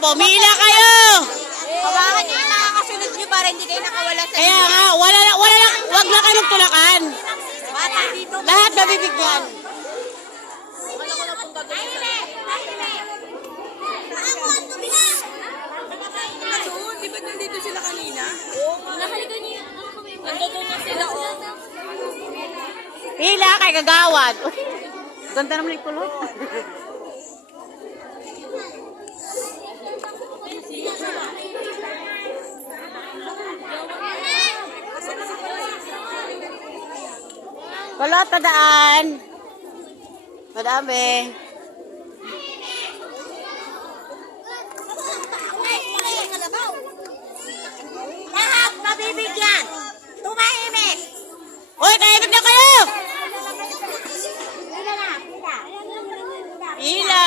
Pumila kayo! Hawakan niyo yung mga kasunod niyo para hindi kayo nakawala sa Kaya nga, wala lang, wag na kayo magtulakan. bata dito. Lahat nabibigyan. Di ba nandito sila kanina? Oo. Nakalikan niyo. Nandito na sila, oh. Pila kay Kagawad. Ganda naman yung kulot. Kulot, tadaan. Madami. Lahat mabibigyan. Tumahimik. Uy, tahimik na kayo! Pila na, pila. Pila.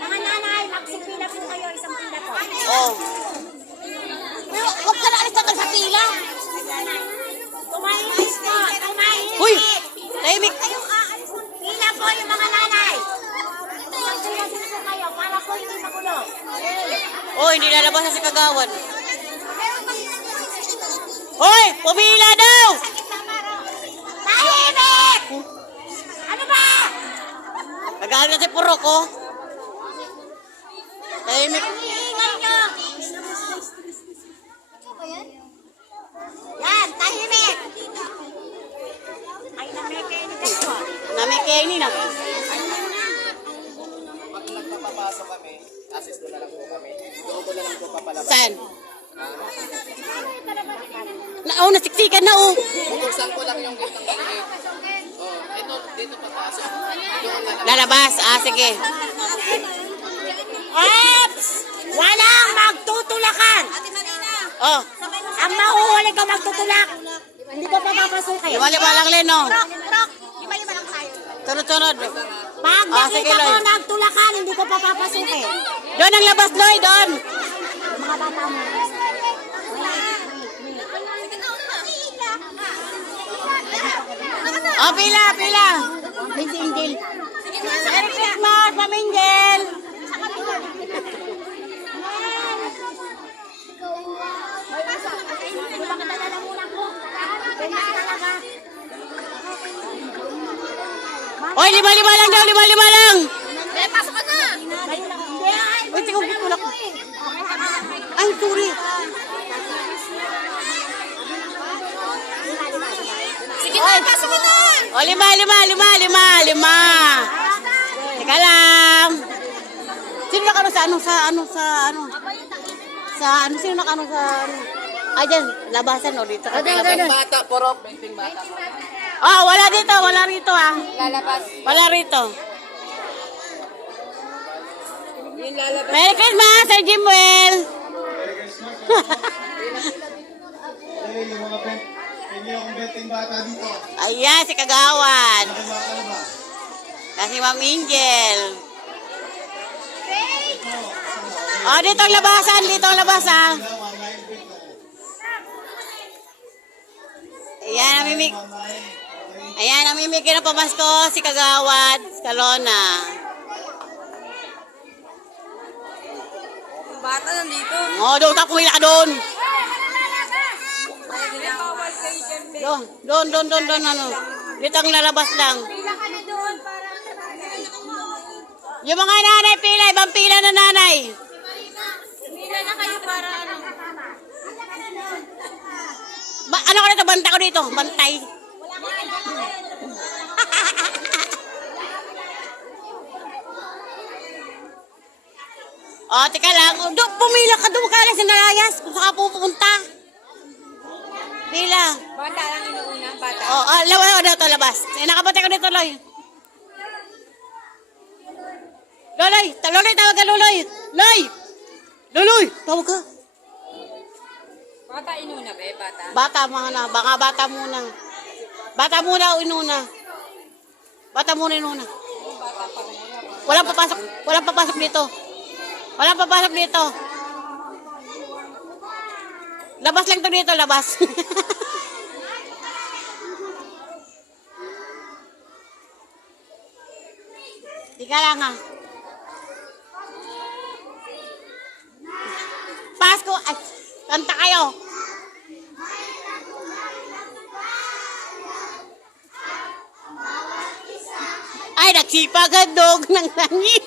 Mga nanay, magsipila po kayo. Isang pila po. Oh. Huwag ka na alis sa pila. Tumahimik po. Tumahimik. Uy, tahimik. Kayong aalis ng pila po yung mga nanay. Magsipila po kayo para po hindi magulo. Oh, hindi lalabas na si Kagawad. Hoy, pumila daw! Tahimik! Ano ba? Nagahan na si Purok, oh. Tahimik. Ingay nyo! Yan, tahimik! Ay, namekainig kayo. Namikainin na. Pag nagpapapasok kami, assist na lang po kami. Doon na lang po papalabas. Saan? Nasiksikan na, oh. Bubuksan ko lang yung gate ng gate. Oh, ito, dito papasok. Doon na lang. Lalabas. Sige. Ops! Walang magtutulakan! Oh, Ang mahuhuli ko magtutulak! Hindi ko papapasukin. lima-lima lang, Len, oh. Rock! Lima-lima lang tayo. Sunod-sunod. Pag sige, nakita ko Loy. magtulakan, hindi ko papapasukin. Doon ang labas, Loy, doon. Mga bata mo. Oh, pila, pila. Miss Angel. Merry Christmas, Ma'am Angel. Hoy, lima-lima lang daw, lima-lima lang. Pasok ka na! Uy, tingog ko lang. Ay, sorry. Sige na, pasok ka na! Oh, lima. Teka lang. Sino nakano sino nakano sa ano? Ay, dyan, labasan o dito. Benting bata, Purok. Benting bata. Oh, wala dito, wala rito ah. Lalabas. Wala rito. Yung lalabas. Merry Christmas, Sir Jimwell. Ay, yung mga hindi akong betting bata dito. Ayan, si Kagawad. Ano ba? Kasi Ma'am Angel. Oh, dito ang labasan, Ayan, namimik na pamasko si Kagawad, Kalona. Bata nandito. Oh, doon ka pumila ka doon. Doon, ano. Dito ang lalabas lang. Pila ka na doon para... Yung mga nanay pila, ibang pila na nanay. Pila na kayo para ano. Ano ka dito, banta ko dito, bantay. Oh, teka lang. Pumila ka doon ka lang sa nalayas kung saan ka pupunta. Pila. Bata lang inuuna, bata. Oh, dito, labas. Nakapatay ko dito, Loy. Loy, tawag ka, Loy. Loy, tawag ka. Bata inuna be, bata. Bata muna. Bata muna o inuna. Bata muna inuna. Walang papasok dito. Labas lang to dito, labas. Tika lang ha. Kanta kayo. Ay, nagsipagandog ng langit.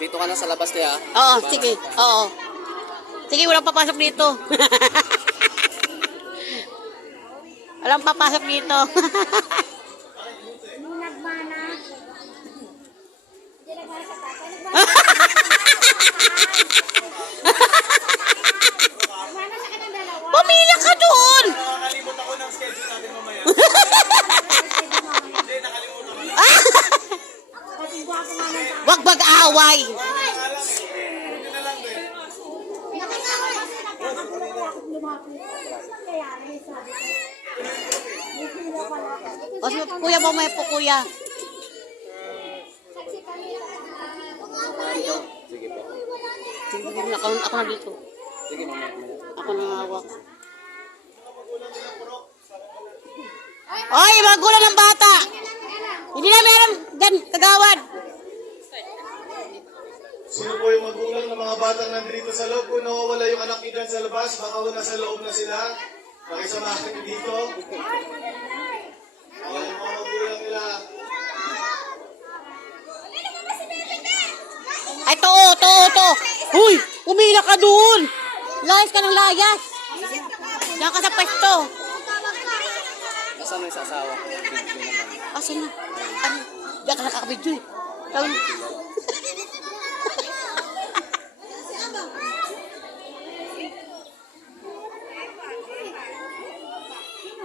Dito ka na sa labas niya. Oo, sige. Oo. Sige, walang papasok dito. Walang papasok dito. Pumila ka doon! Nakakalimutan ko ng schedule natin mamaya. Hindi, nakalimutan ko na. Wag mag-away. Hindi na lang din. O, kuya mo may po, kuya. Sige po. Sige, ako na dito. Sige, mamaya. Ako na hawak. Oy, magulang ng bata! Hindi na meron dyan, kagawad. Sino po yung magulang ng mga batang nandito sa loob? Kung nawawala yung anak niyo dyan sa labas, baka nasa loob na sila. Pakisamahan niyo dito. Ayan yung mga magulang nila. Ay, to. Huy, umila ka doon. Layas ka ng layas. Diyan ka sa pwesto. Nasaan na yung sasawa ko? Video naman. Asan na? Ano? Diyan ka nakakabidyo eh. Tawin.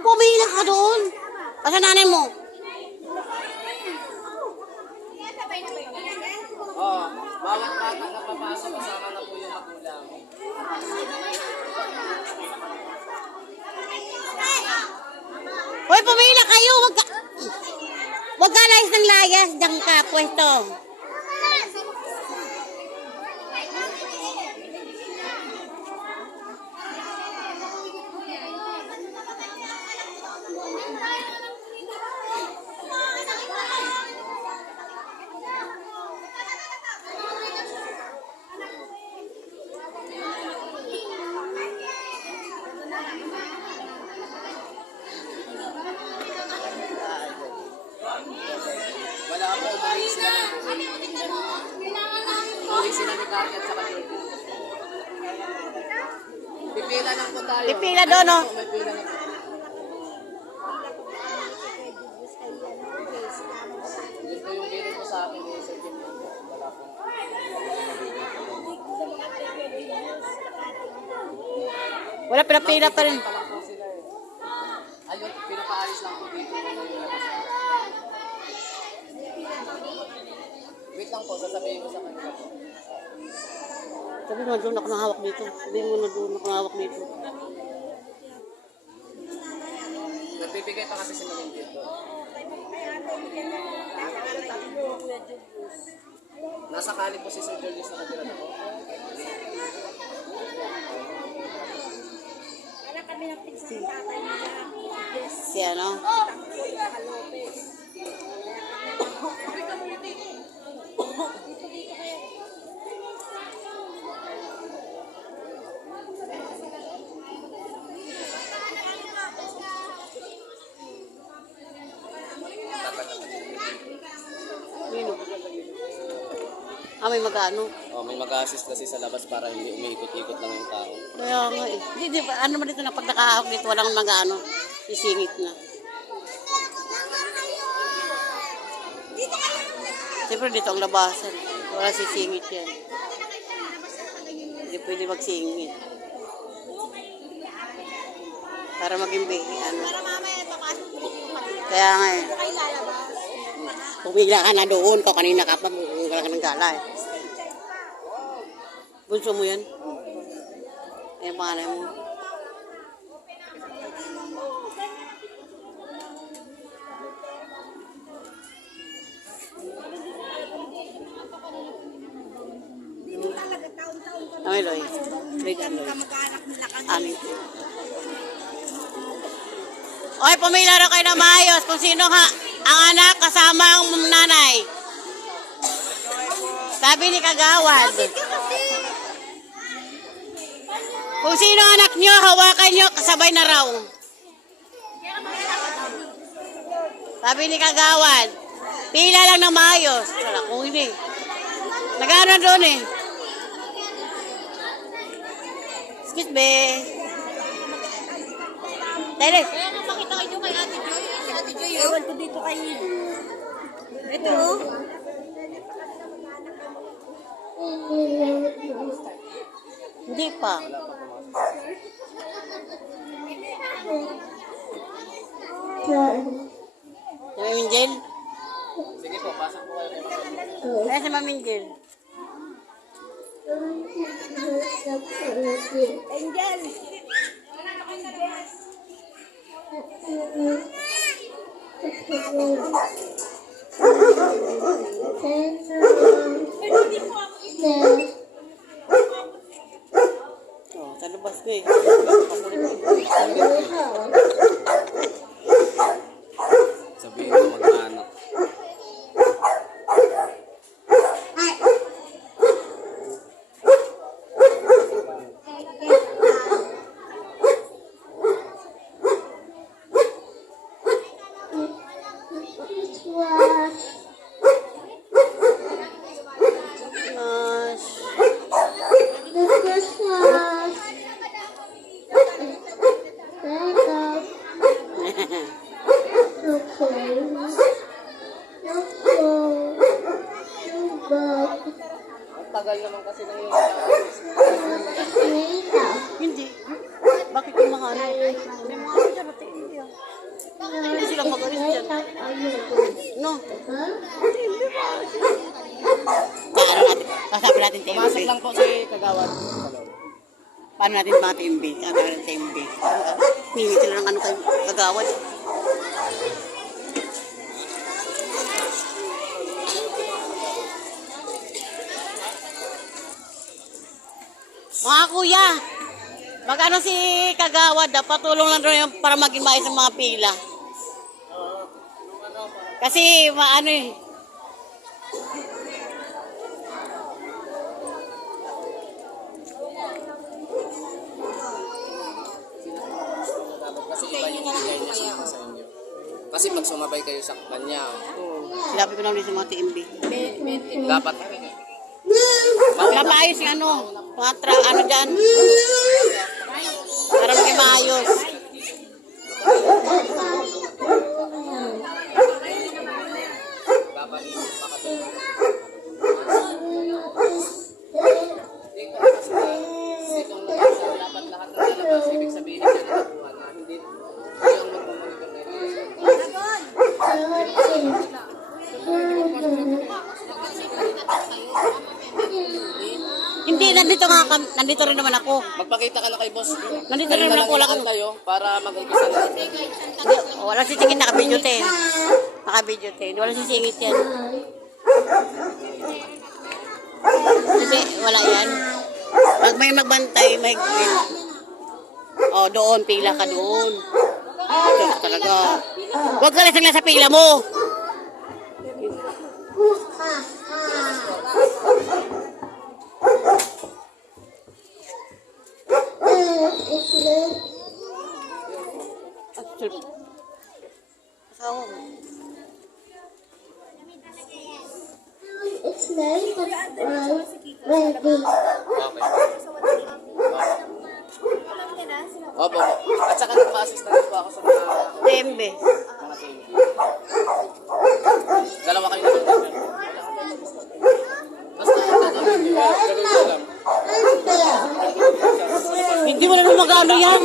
Pumila ka doon. Asan nanay mo? Oo. Bawat bata na papasok, kasama na po yung magulang. Hoy, pumila kayo. Wag ka layas ng layas. Diyan ka pwesto. Wala po, umuwi sila ng umuwi sila ni Kaki at saka Jordan. Pipila lang po tayo. Pipila doon, oh. May pila na po. Yun po yung bilin ko sa akin. Sa Jim. Wala po. Wala, pinapila pa rin. Pa lang po sila eh. Ayun, pinapaayos lang po dito. Wait lang po, sasabihin ko sa kanila po. Sabi mo, doon ako nahawak dito. Sabi mo na doon ako nahawak dito. Nagbibigay pa kasi si Maling dito. Nasa kali po si Sir Julius na natira na po. Si ano? Sino? Ah, may mag-ano. Oh, may mag-assist kasi sa labas para hindi umiikot-ikot lang yung tao. Kaya nga eh. Di ba, ano man dito na pag nakahawak dito, walang mag-ano. Sisingit na. Siyempre dito ang labasan. Wala sisingit yan. Hindi pwede magsingit. Para maging ano. Kaya nga eh. Pumila ka na doon. Kung kanina ka pa, wala ka ng gala eh. Bunso mo yan? Ayan pangalan mo. Meloy. Red and Lloyd. Amin. Oy, pumila rin kayo na maayos kung sino ang anak kasama ang nanay. Sabi ni Kagawad. Kung sino anak nyo, hawakan nyo, kasabay na raw. Sabi ni Kagawad, pila lang na maayos. Wala kung hindi. Nag-ano doon eh. Excuse me. Teres. Kaya nga makita kayo kay Ate Joy. Si Ate Joy, ewan ko dito kay... Ito, oh. Hindi pa. Si Mami Jel? Sige po, pasok po kayo. Kaya si Mami Jel. Angel. Oh, sa labas ko eh. Sabihin ko mag-anak. Tagal naman kasi ng Hindi. Bakit yung mga ano? May mga ano dyan, ate. Hindi ah. Hindi sila mag-alis dyan. No? Hindi ba? Paano natin? Kasabi natin TMB. Pumasok lang po si Kagawad. Paano natin mga TMB? Kasabi natin TMB. Mimi sila ng ano kayo Kagawad. Mga kuya, mag-ano si Kagawad, patulong lang doon yung para maging maayos ang mga pila. Kasi, maano eh. Kasi iba yung bigay niya sa inyo. Kasi pag sumabay kayo sa kanya, Sinabi ko lang din sa mga TMB. dapat Para maayos yung ano, mga ano dyan. Para maging maayos. dapat makatulong. Dito kasi dapat lahat ng lalabas, ibig sabihin niya na nakuha na hindi yung magmumonitor na Hindi, nandito rin naman ako. Magpakita ka na kay boss. Nandito rin naman ako lang. Tayo para mag-umpisa na. Wala sisingit, naka-video 10. Naka-video 10. Wala sisingit yan. Kasi wala yan. Pag may magbantay, may... Oh, doon, pila ka doon. Ito talaga. Huwag ka lang sa pila mo. Asawa mo. It's very ready. Opo. At saka nagpa-assistant po ako sa mga Tembe. team. Dalawa kayo na. Basta yung gagawin niyo, gagawin ko lang. Hindi mo na mag-ano yan.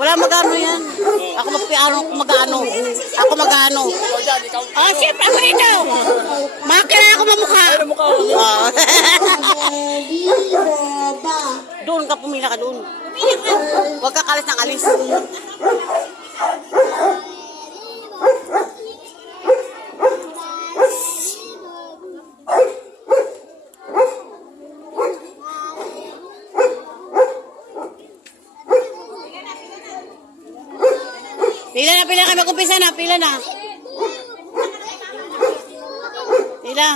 Wala mag-ano yan. Ako mag-ano. Ako mag-ano. Ikaw dyan, ikaw. Ah, siyempre ako dito. Makakilala ako mamukha. Oh. Doon ka, pumila ka doon. Huwag ka kalis ng alis. mag-umpisa na. Pila na. Pila.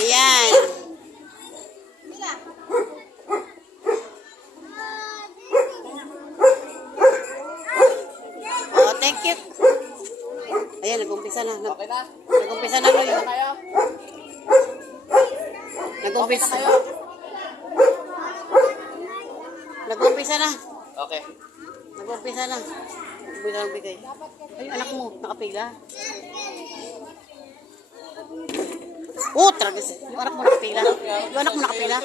Ayan. Oh, thank you. Ayan, nag-umpisa na. Okay na? Nag-umpisa na, Loy. Kayo? Nag-umpisa. Nag-umpisa na. Okay. Nag-umpisa na. Bigay lang bigay. Ay, anak mo, nakapila. Oh, talaga. Yung anak mo nakapila. Yung anak mo nakapila.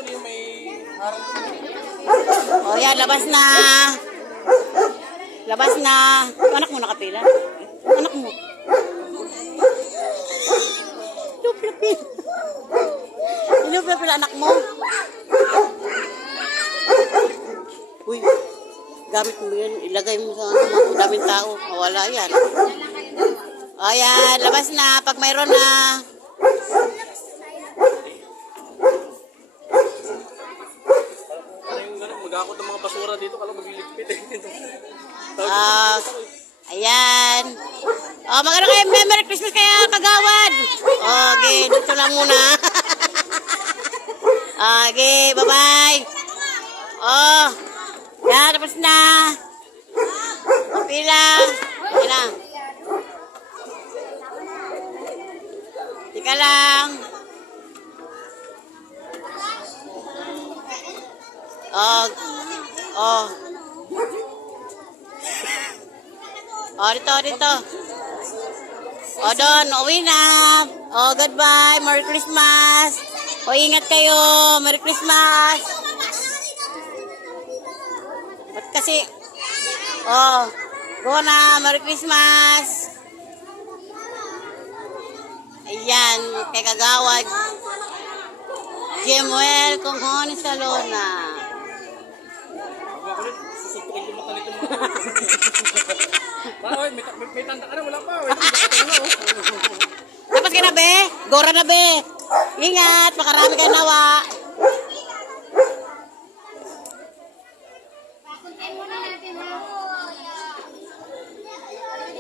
Oh, yan, labas na. Labas na. Yung anak mo nakapila. Yung anak mo. Luplapil. Luplapil anak mo. Uy, gamit mo yan. Ilagay mo sa ano, daming tao. Mawala yan. Ayan, labas na. Pag mayroon na. Mag-akot ng mga basura dito, kala magliligpit eh. Ayan. Oh, magano kayo, Merry Christmas kaya kagawad. Okay, dito lang muna. Okay, bye-bye. Oh, yan, tapos na. Okay lang. Okay na. Tika lang. Oh. Oh. Oh, dito. Oh, doon. Uwi na. Oh, goodbye. Merry Christmas. Oh, ingat kayo. Merry Christmas. Ba't kasi? Oh, go na. Merry Christmas. Ayan, kay Kagawad. Jemuel Conghoni Salona. May tanda ka na, wala pa. Tapos ka na, be? Gora na, be? Ingat, makarami kayo nawa.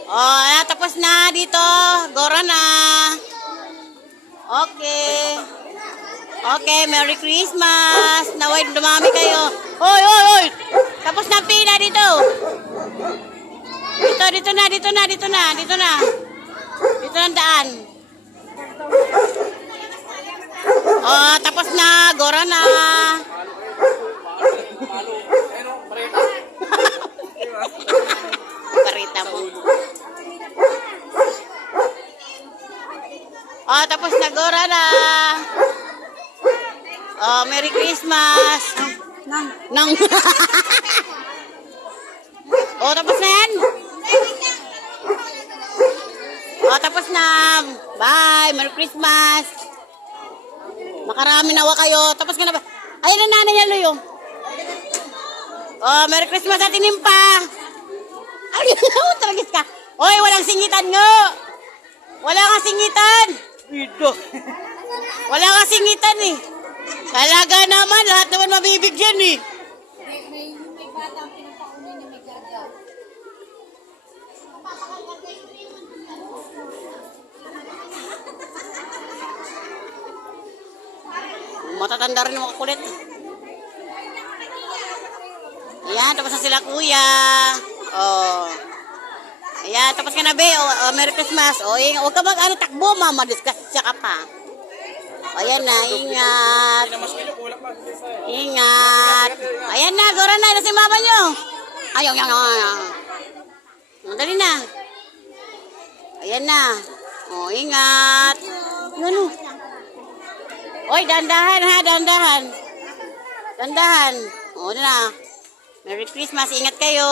Oh, tapos na dito. Gora na. Okay. Okay, Merry Christmas. Naway dumami kayo. Hoy. Tapos na pila dito. Dito na. Dito na ang daan. Oh, tapos na. Gora na. Barita mo. Oh, tapos na. Gora na. Oh, Merry Christmas. Nang. Oh, tapos na yan. Oh, tapos na. Bye. Merry Christmas. Makarami nawa kayo. Tapos ka na ba? Ayun ang nanay niya, Luyo. Oh, Merry Christmas at inimpa. Ay, tragis ka. Oy, walang singitan nga. Wala kang singitan. Ito. Wala kang singitan eh. Talaga naman, lahat naman mabibigyan eh. May batang pinagpakunin na may gaga. Matatanda rin mga kulit. Ayan, tapos na sila kuya. Oh. Ayan, tapos ka na, be. Oh, Merry Christmas. Oh, huwag ka takbo, mama. Discuss siya ka pa. Ayan na, ingat. Ingat. Ayan na, gora na si mama nyo. Ayaw. Dali na. Ayan na. Oh, ingat. Ano? Oy, dandahan ha, dandahan. Oh, na. Merry Christmas, ingat kayo.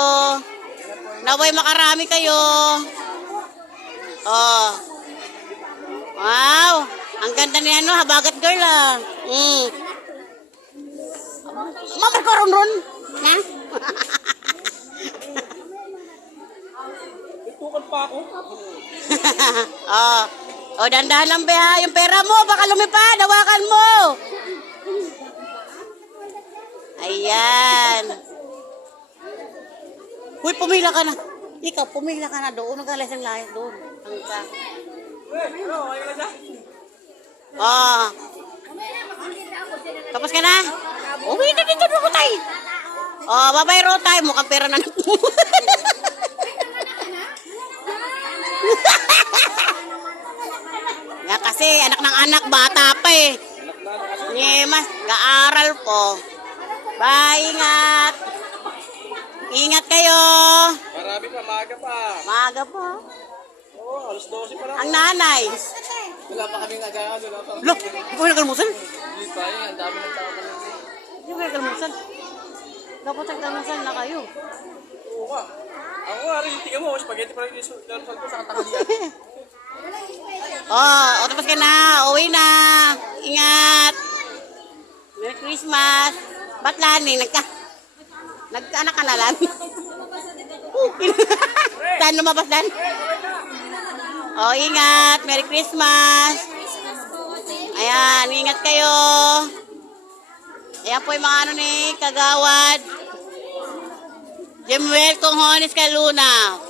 Naway makarami kayo. Oh. Wow. Ang ganda niya, no? Habagat girl, ah. Mama ko ron. Ha? Itukan pa ako. Oh, dandahan lang ba, ha? Yung pera mo, baka lumipad. Hawakan mo. Ayan. Uy, pumila ka na. Ikaw, pumila ka na doon. Huwag kang layas doon. Ang ka. Ah. Tapos ka na? Uwi na dito, Rotay. Oh, bye-bye, Rotay. Mukhang pera na mo. Nga kasi, anak ng anak, bata pa eh. Mas, gaaral po. Bye, ingat. Ingat kayo. Marami pa, maaga pa. Maaga po. Oo, alas 12 pa lang. Ang nanay. Wala pa kaming agaan, wala pa. Look, hindi ko nagkalmusan. Hindi pa yun, ang dami ng tao pa lang. Hindi ko nagkalmusan. Dapat nagkalmusan na kayo. Oo ka. Ako nga rin, tingnan mo, spaghetti pa rin yung kalmusal ko sa katanghalian. Oh, tapos ka na. Uwi na. Ingat. Merry Christmas. Ba't Lani? Nagkaanak ka na lang? Saan lumabas Dan? Oh, ingat. Merry Christmas. Ayan, ingat kayo. Ayan po yung mga ano ni Kagawad. Jemuel Conjones Caluna.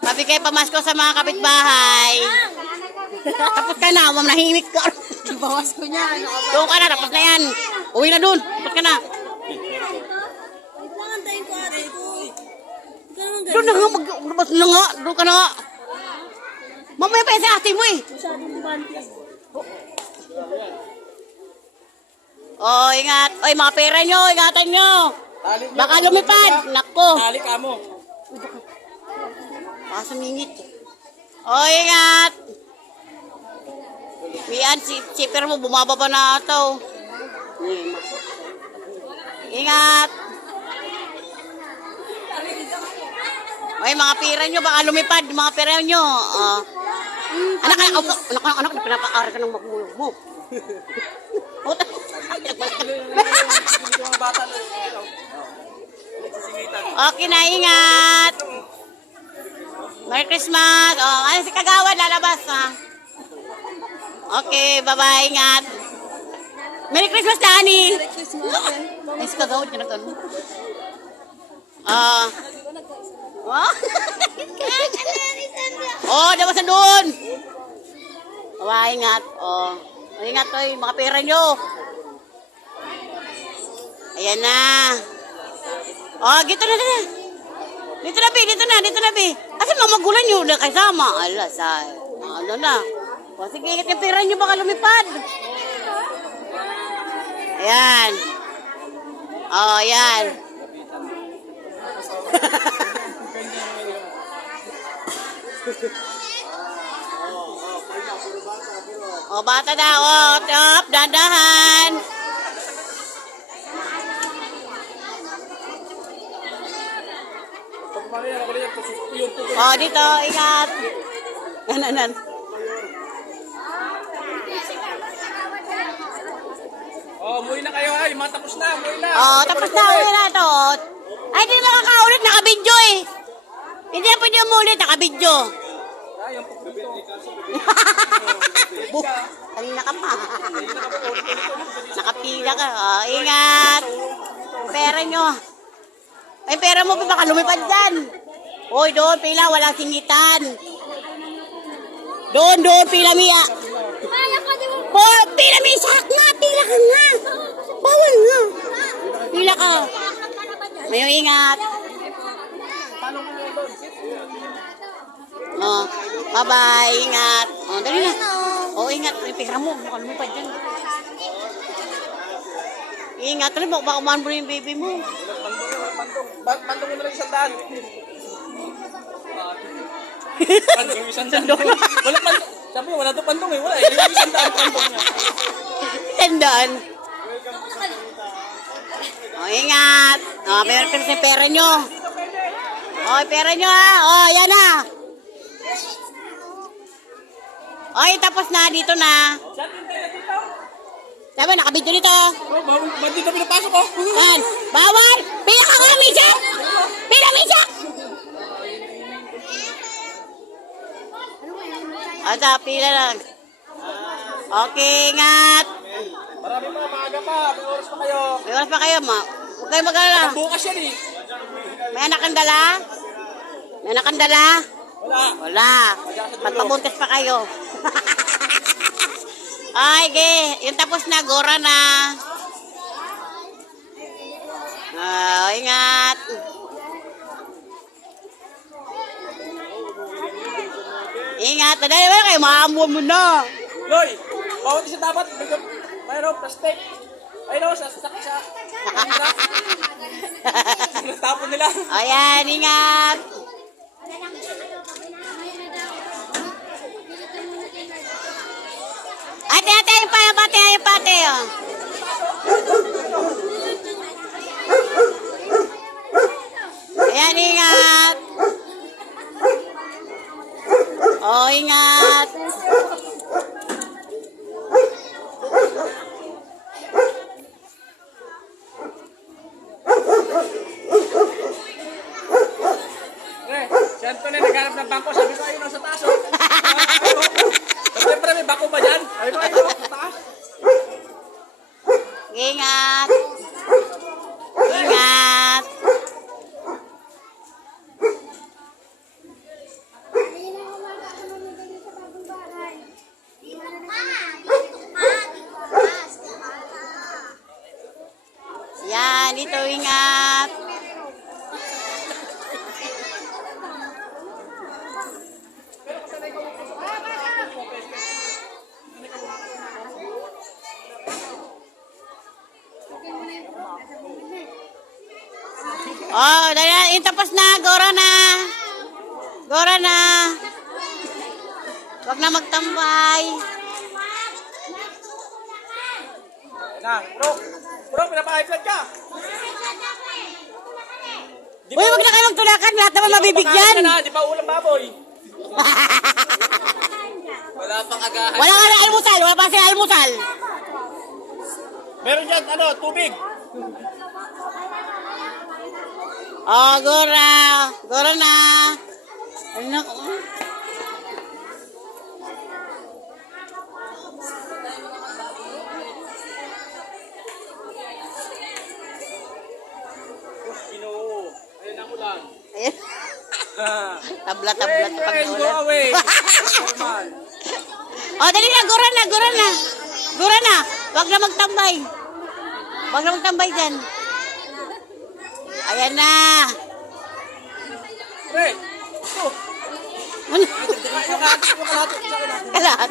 Pabigay pamasko sa mga kapitbahay. Tapos ka na, nahimik ka. Bawas ko niya. Doon ka na, tapos na yan. Uwi na doon, tapos ka na. Wait lang, antayin ko ate ko. Ikaw naman Doon na nga, maglabas na nga. Doon ka na nga. Mamaya pa yan sa ate mo eh. masyadong bante. Oh, ingat. Oy, mga pera nyo, ingatan nyo. Baka lumipad. Nako. Tali ka mo. Baka sumingit. Oh, ingat. Mian, si chipper mo, bumababa na ito. Ingat. Oy, mga pera nyo, baka lumipad. Mga pera nyo. Anak, pinapaaral ka ng magulang mo. Mga bata na. Nagsisingitan. Okay na, ingat. Merry Christmas. Oh, ano si Kagawad, lalabas ha. Okay, bye-bye, ingat. Merry Christmas, Dani. Merry Christmas. Ay, si Kagawad ka nagtanong. Ah. Oh, labas na doon. Bye, ingat. Oh. Ingat ko, mga pera nyo. Ayan na. Oh, dito na. Dito na, Bi. Kasi mamagulan nyo na kasama. Ala, ano na. O, sige, ingat yung pera nyo, baka lumipad. Ayan. Oh, ayan. Oh, bata na. Oh, top, dandahan. Oh, dito, ingat. Nan. Oh, umuwi na kayo ha. Yung mga tapos na, umuwi na. Oh, tapos na, uwi na to. Ay, hindi na makakaulit, nakabidyo eh. Hindi na pwede umulit, nakabidyo. Ay, yung pagkabit. Kanina ka pa. Nakapila ka. Oh, ingat. Pera nyo. Ay, pera mo, baka lumipad dyan. Hoy, doon, pila, walang singitan. Doon, pila, Mia. Pila, Mia, sak nga, pila ka nga. Bawal nga. Pila ka. Mayroong ingat. Oh, bye-bye, ingat. Oh, dali na. Oh, ingat. May pera mo, baka lumipad dyan. Ingat, baka umanbro yung baby mo. Pantong mo na lang isang daan. Pantong isang daan. Wala pantong. Sabi mo, wala to pantong eh. Wala eh. Yung isang daan pantong niya. Tandaan. Oh, ingat. Oh, meron pa sa pera nyo. Oh, pera nyo ha. Oh, yan na. Oh, tapos na. Dito na. Sabi, nakabidyo dito. Oh, ba't dito pinapasok ko? Yan. Bawal. Pila ka nga, Misha. Pila, Misha. Ata, pila lang. Okay, ingat. Marami pa, maaga pa. May oras pa kayo. May oras pa kayo, ma. Huwag kayo mag-alala. Bukas yan eh. May anak kang dala? May anak kang dala? Wala. Magpabuntis pa kayo. Ay, ge. Yung tapos na, gora na. Ingat. Ingat. Dali ba kayo? Maamuan mo na. Loy, bawat isa dapat mayroong plastic. Ayun, sa tapon nila. Ayan, ingat. Ate, yung pate. Oh. Ayan, ingat. Oh, ingat. Si Anthony naghanap ng bangko. Sabi ko, ayun, sa taas. Siyempre, may bangko ba dyan? Ayun, sa taas. Ingat. Ingat. Yan, dito ingat. Oh, dahil yung tapos na, gora na. Gora na. Huwag na magtambay. Bro, pinapa-high-blood ka. Uy, huwag na kayo magtulakan. Lahat naman mabibigyan. Di pa ulam baboy. Wala pang agahan. Wala nga na almusal. Wala pa sila almusal. Meron dyan, tubig. Oh, gora. Gora na. Ano ko? Ginoo. Ayun ang ulan. Ayan. Tabla-tabla pag Go naulan. away. Normal. Oh, dali na. Gora na. Gora na. Gora na. Huwag na magtambay. Huwag na magtambay dyan. Ayan na. Pre. Ano? Kalat.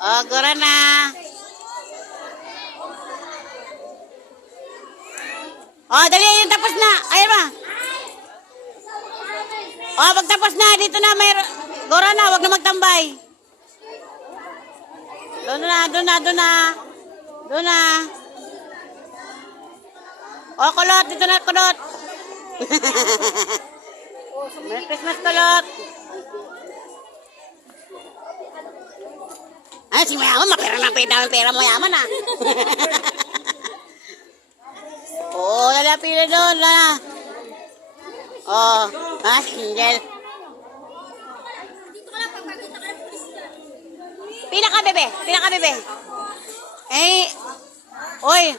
Oh, gora na. Oh, dali. Yung tapos na. Ayan ba? Oh, pagtapos na. Dito na. May gora na. Huwag na magtambay. Doon na. Oh, kulot. Dito na, kulot. Merry Christmas, kulot. Ay, si mayaman. Mapera mo yaman, ah. Oo, lalapila doon. Oh, single. Pila ka, bebe. Eh, oy.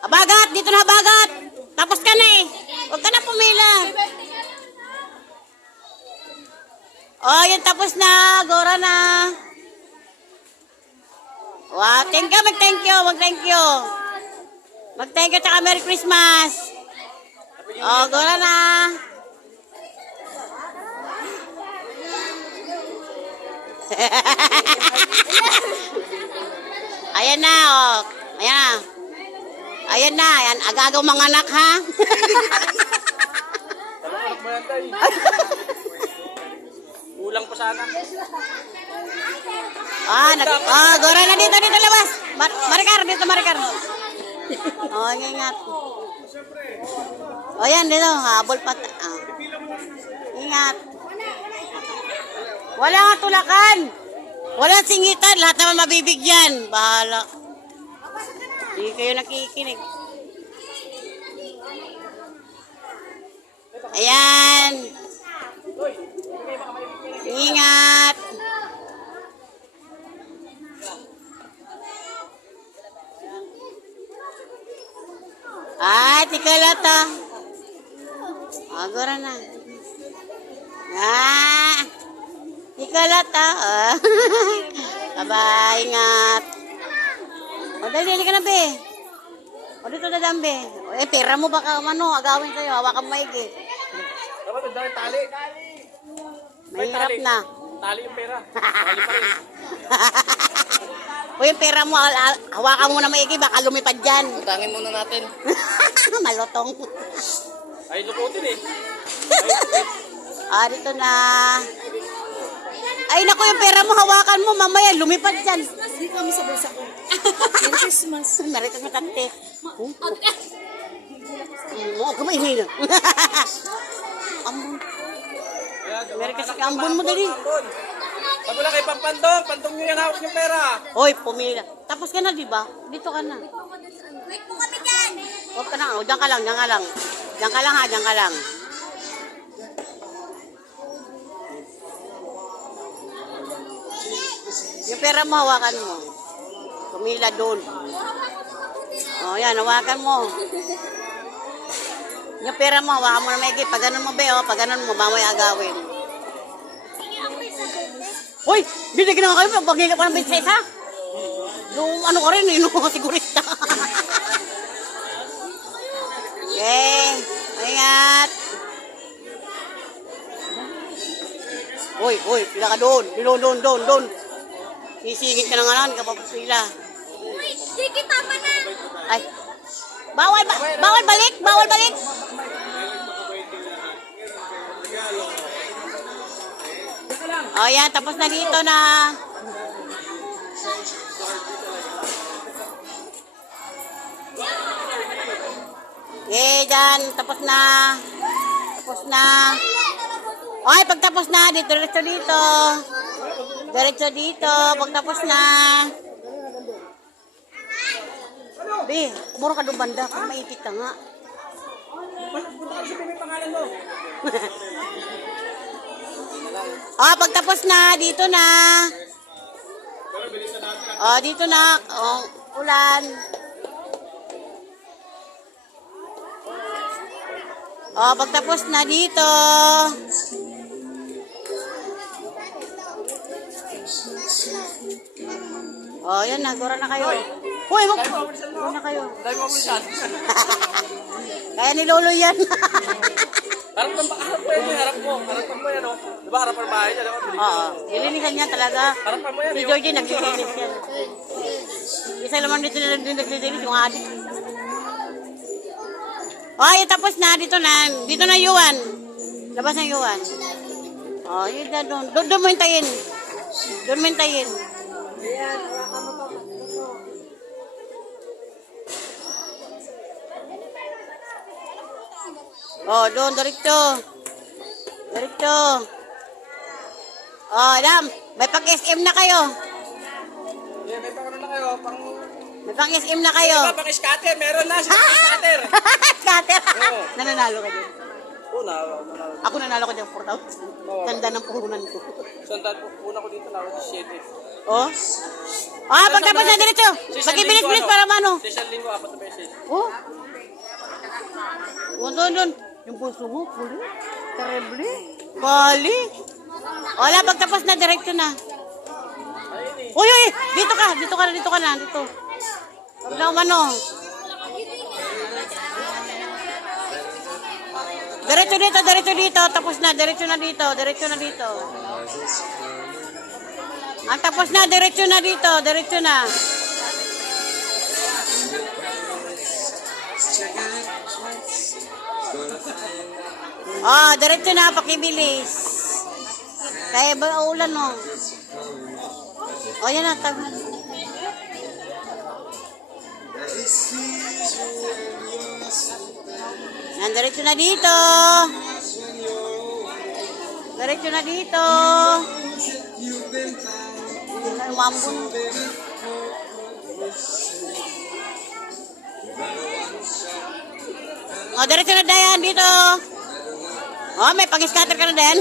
Abagat, dito na abagat. Tapos ka na eh. Huwag ka na pumila. Oh, yun tapos na. Gora na. Wow, thank you, mag-thank you. Mag-thank you, tsaka Merry Christmas. Oh, gora na. Ayan na, oh. Ayan na. Agagaw mga anak, ha? Ulang pa sana. Gora na dito labas. Marikar. Oh, ingat. Oh, yan, dito. Habol pa. Ingat. Wala nga tulakan. Wala singitan. Lahat naman mabibigyan. Bahala. Hindi kayo nakikinig. Ayan. Ingat. Ay, tikalata. Agora na. Ah, tikalata. Bye-bye, ingat. O, dali ka na, be. O, dito na dambe. Eh, pera mo baka ano, agawin sa'yo. Hawakan mo maigi. Dapat ang dahil tali. Mahirap na. Tali yung pera. Tali pa rin. O, yung pera mo, hawakan mo na maigi. Baka lumipad dyan. Utangin muna natin. Malotong. Ay, luputin eh. Ah, dito na. Ay, naku, yung pera mo, hawakan mo. Mamaya, lumipad dyan. Hindi kami sa bulsa ko. Merry Christmas. Merry Christmas, tante. Oo, kumaingay na. Ambon. Merry Christmas, ambon mo dali. Pag wala kay Pampandong, pantong nyo yung hawak yung pera. Hoy, pumila. Tapos ka na, di ba? Dito ka na. Wait po kami dyan. Huwag ka na. O, diyan ka lang, diyan ka lang. Diyan ka lang ha, diyan ka lang. Yung pera mo, hawakan mo. Pumila doon. O, yan, hawakan mo. Yung pera mo, hawakan mo na maigi. Pag ganun mo, be, o. Pag ganun mo, mamaya agawin. Hoy, binigyan na kayo. Pag-hila ko ng business, ha? Yung ano ka rin, no? Sigurista. Okay. Ingat. Hoy, pila ka doon. Doon. Sisigit ka na nga lang, kapapapila. Wait, sige, tama na. Ay. Bawal balik. O yan, tapos na dito na. Okay, dyan, tapos na. Okay, pagtapos na, diretso dito. Pagtapos na. Be, muro ka doon banda, kung maipit ka nga. Pagtapos na, dito na. Dito na. Ulan. Pagtapos na dito. Yan na, gura na kayo. Hoy, gura na kayo. Dahil mo bulisan. Kaya ni Lolo yan. Harap mo yan, harapan mo yan, o. Diba, harapan ng bahay niya, diba? Oo, nilinisan niya talaga. Harapan mo yan, Si Georgie naglilinis yan. Isa naman dito na naglilinis yung adik. Tapos na, dito na Yuan. Labas ng Yuan. Yun na doon. Doon mo hintayin. Doon, direkto. Adam, may pang-SM na kayo. Yeah, may pang-ano na kayo, May pang-SM na kayo. pang-scatter, meron na siya pang-scatter. Scatter. Oo. Nananalo ka din. Una, Ako nanalo ko dyan 4,000. Tanda ng puhunan ko. sandal po, una ko dito na, 7. Pagtapos na diretso. Pag-ibilis-bilis para mano. Session linggo, 4 na beses. Doon. Yung puso mo, puli. Terrible. Bali. Wala, pagtapos na, diretso na. Uy, dito ka na. Huwag na umano. Diretso dito. Tapos na, diretso na dito. Ang tapos na, diretso na dito. Diretso na, pakibilis. Kaya ba ulan, no? Yan na, diretso na dito. Umambon. Diretso na dayan dito. May pang-scatter ka na din.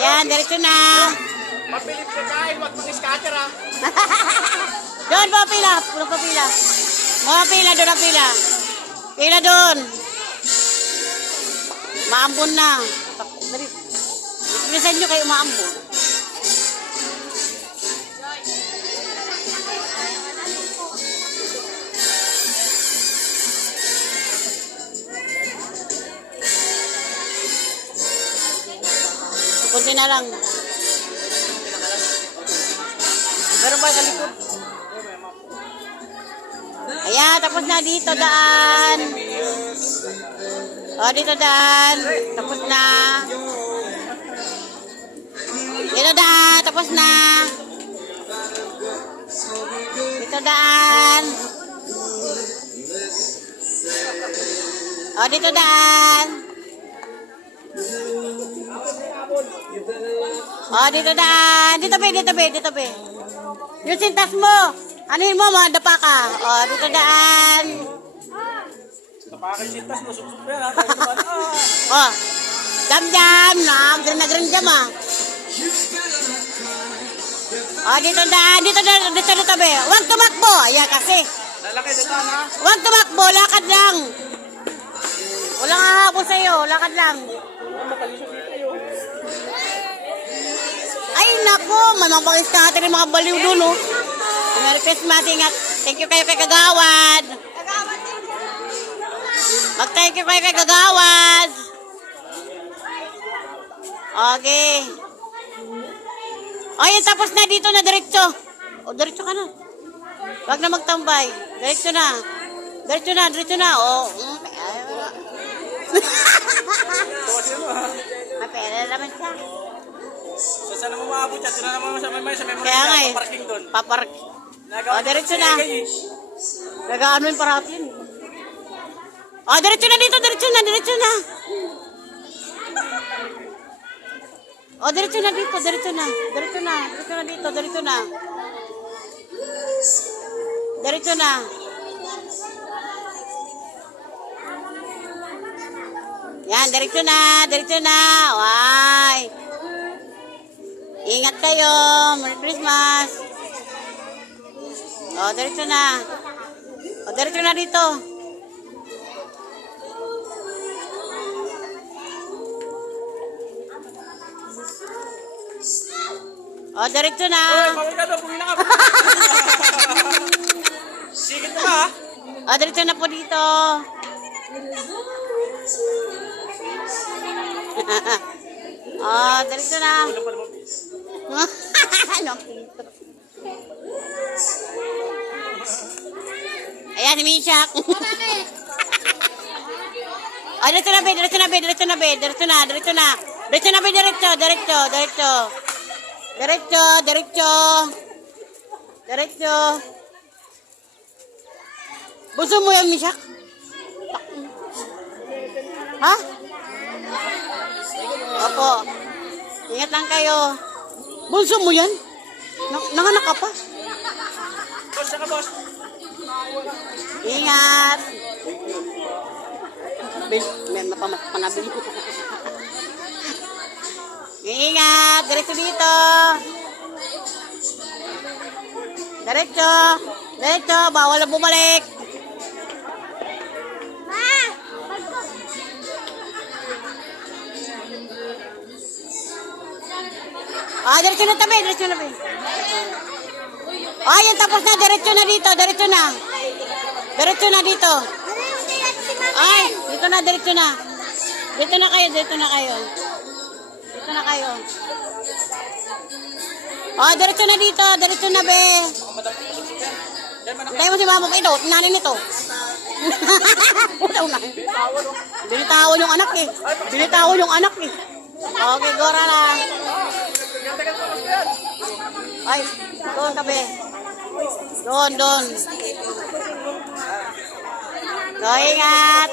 Ayan, diretso na. Mabilis ka kain, wag pang-scatter, ha? Doon pa pila. Puro pa pila. Mga pila, doon ang pila. Pila doon. Maambon na. Dali. Bilisan nyo kayo maambon. Kunti na lang. Meron ba kalikod? Ayan, tapos na dito daan. O, dito daan. Tapos na. Dito daan. Tapos na. Dito daan. O, dito daan. O, dito daan. Dito be, dito be, dito be. Yung sintas mo. Anuhin mo, madapa ka. O, dito daan. O, jam-jam. Nag-green jam ah. O, dito daan. Dito daan. Dito be. Huwag tumakbo. Ayan kasi. Lalaki dito na. Huwag tumakbo. Lakad lang. Walang hahapon sa'yo. Lakad lang. Ay, naku. Mamapangis ka natin yung mga baliw doon, oh. Merry Christmas. Ingat. Thank you kayo kay Kagawad. Mag-thank you kayo kay Kagawad. Okay. O, yun. Tapos na dito na diretso. O, diretso ka na. Huwag na magtambay. Diretso na. Diretso na. Diretso na. O. Mapera naman siya. So, saan naman maabot yan? Doon na naman sa may Kaya nga eh. parking doon. Papark. O, diretso na. Gagaan mo yung paratin. O, diretso na dito. Diretso na. Diretso na. O, diretso na dito. Diretso na. Diretso na. Diretso na dito. Diretso na. Diretso na. Yan, diretso na. Diretso na. Why? Ingat kayo. Merry Christmas. O, diretso na. O, diretso na dito. O, diretso na. Bawal ka doon. Pumila ka. Sigit na ba? O, diretso na po dito. O, diretso na. Ano? Ayan, umiiyak. O, diretso na be, diretso na be, diretso na be, diretso na, diretso na. Diretso na be, diretso, diretso, diretso. Diretso, diretso. Diretso. Buso mo yan, Misha? Ha? Opo. Ingat lang kayo. Bunso mo yan? Nanganak ka pa? Boss, saka boss. Ingat. May panabili. Ingat. Diretso dito. Diretso. Diretso. Bawal na bumalik. Ah, diretso na tabi, diretso na tabi. Ah, yan tapos na, diretso na dito, diretso na. Diretso na dito. Ay, dito na, diretso na. Dito na kayo, dito na kayo. Dito na kayo. Ah, diretso na dito, diretso na be. Tayo mo si mama ko ito, nanay nito. Binitawan yung anak eh. Binitawan yung anak eh. Okay, gora lang. Ay, doon tabi. Doon, doon. So, ingat.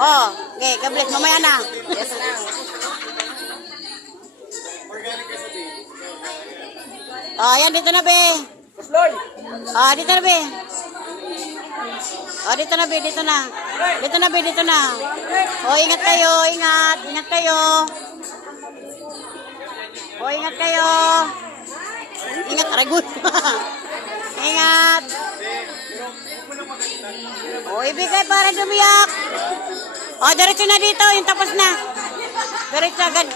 Oh, okay, God bless. Mamaya na. Yes, lang. Oh, yan, dito na, be. Ah, dito na, be. Oh, dito na, be, dito na. Dito na, be, dito na. Oh, ingat kayo, ingat. Ingat kayo. O, ingat kayo. Ingat, aragon. Ingat. O, ibigay para dumiyak. O, diretso na dito. Yung tapos na. Diretso agad.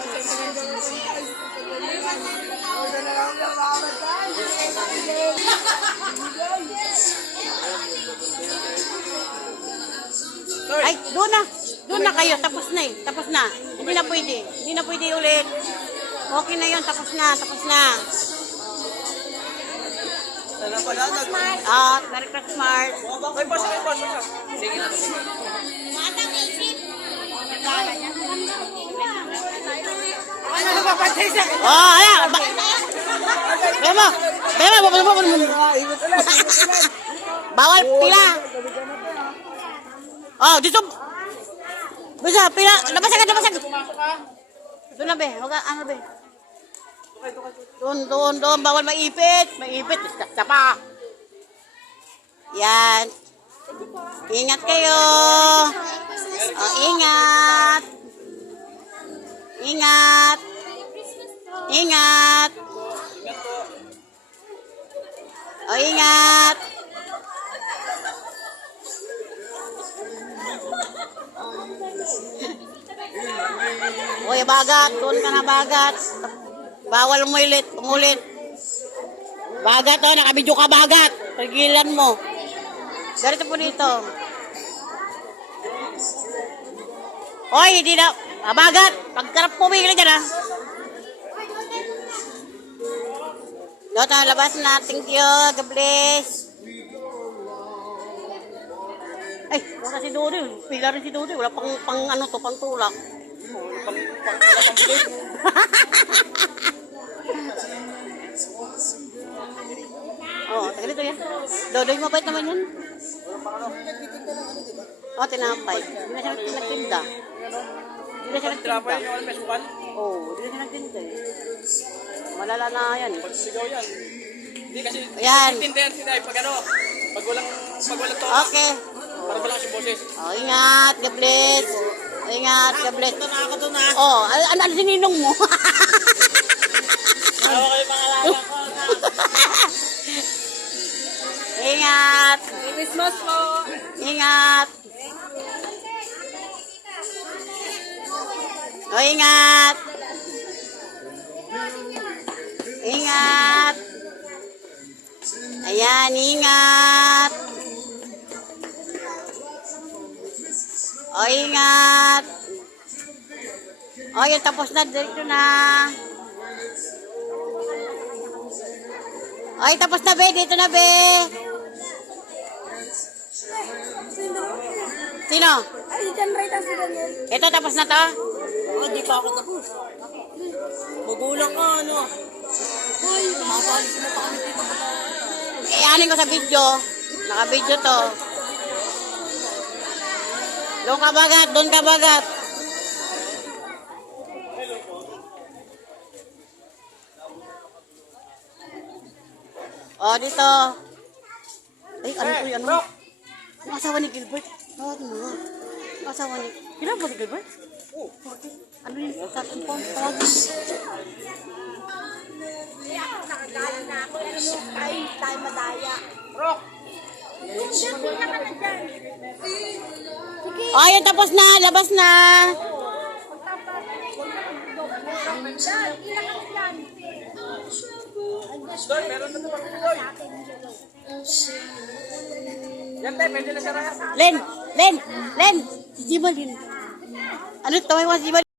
Ay, doon na. Doon na kayo. Tapos na eh. Tapos na. Hindi na pwede. Hindi na pwede ulit. Okay na yun. Tapos na. Tapos na. Ah, Merry Christmas. Sige na. Oh, ayan. Bema. Bawal pila. Oh, dito. Bisa pila. Labas agad. Doon na be. Huwag ano be. Doon. Bawal maipit. Maipit. Tapa. Yan. Ingat kayo. Oh, ingat. Ingat. Ingat. Oh, ingat. Oy, bagat. Doon ka na bagat. Bawal umulit. Bagat, oh. Nakabidyo ka, bagat. Pagilan mo. Ganito po dito. Oy, hindi na. Bagat. Pagkarap pumigil dyan, ha. Doon, labas na. Thank you. God bless. Ay, wala si Dodi. Pila rin si Dodi. Wala pang ano to, pang tulak. Oh, taga dito yan. Dodoy, mabait naman yan. Oh, tinapay. Hindi na siya nagtinda. Hindi na siya nagtinda. Oh, hindi na siya nagtinda eh. Malala na yan. Pagsigaw yan. Hindi kasi Ayan. tindahan sila pag ano, pag walang to. Okay. Para wala si boses. Oh, ingat. God bless. Oh, ingat. God bless. Oh, ano sininong mo? Ano kayo pangalaga ko? Ingat. Christmas po. Ingat. Oh, ingat. Ingat. Ayan, ingat. Oh, ingat. Oh, yung tapos na. Dito na. Oh, tapos na, be. Dito na, be. Sino? Ay, dyan right ang sila niyan. Ito, tapos na to? Hindi pa ako tapos. Magulang ka, ano? Hoy, mapalis mo pa kami dito. Anin ko sa video. Naka-video to. Doon ka bagat. Oh, dito. Ay, ano po yan? Ang asawa ni Gilbert. Tawag mo. Ang asawa ni... Kailan ba si Gilbert? Oo. Ano yun? Sa cellphone? Tawag mo. Nakagaling na ako. Alam mo, tayo madaya. Oh, yun tapos na. Labas na. Doon, meron na ito pa doon. Yan tayo, pwede na siya raya. Len. Si Jibalin. Ano ito? May mga Jibalin.